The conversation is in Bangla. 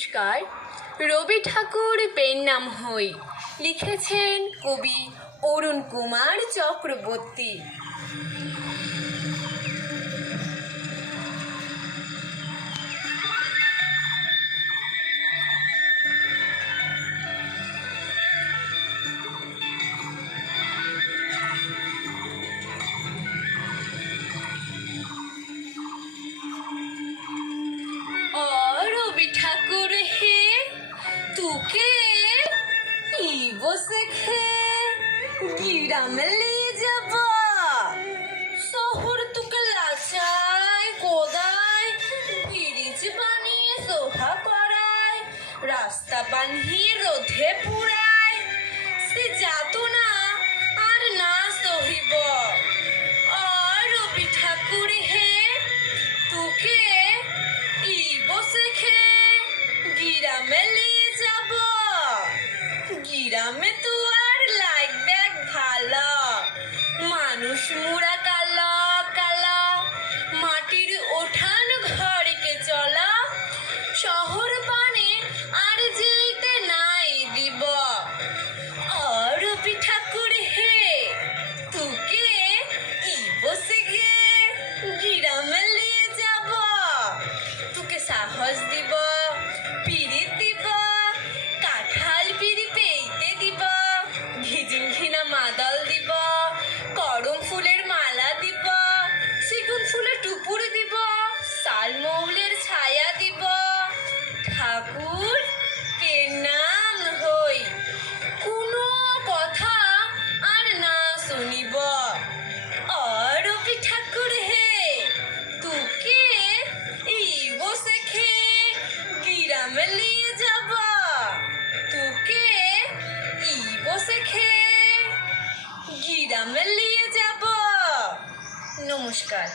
নমস্কার। রবি ঠাকুর পেন নাম হই, লিখেছেন কবি অরুণ কুমার চক্রবর্তী। রবি ঠাকুর হে তুকে বসে খে গিরামে লিয়ে যাব, শহর তুকে লাচায় কোদায়, ব্রিজ বানিয়ে সোহা করায়, রাস্তা বানিয়ে রোধে পুরায়, সে যাতো না আর না সহিব। রবি ঠাকুর হে তুকে বসে খে গিরামে লিয়ে যাব, গিরামে তো আর লাগবে ভালো, মানুষ মুড়া কালা কালা, মাটির ওঠান ঘরকে চলা, শহর পানে আর যেতে নাই দিব। রবি ঠাকুর হে তুকে বসে গে গিরামে লিয়ে যাব, তোকে সাহস দিব, পিরিত দিব, কাঁঠাল পিড়ি পেইতে দিব, ঘিজিং ঘিনা মাদল দিব, করম ফুলের মালা দিব, সেগুন ফুলের টুপুর দিব, শাল মৌলের ছায়া দিব। ঠাকুর পেন নাম হই, কোনো কথা আর না শুনিব। রবি ঠাকুর হে তুকে বসে খে গিরামে লিয়ে যাব, তুকে বসে খে গিরামে লিয়ে যাব। নমস্কার।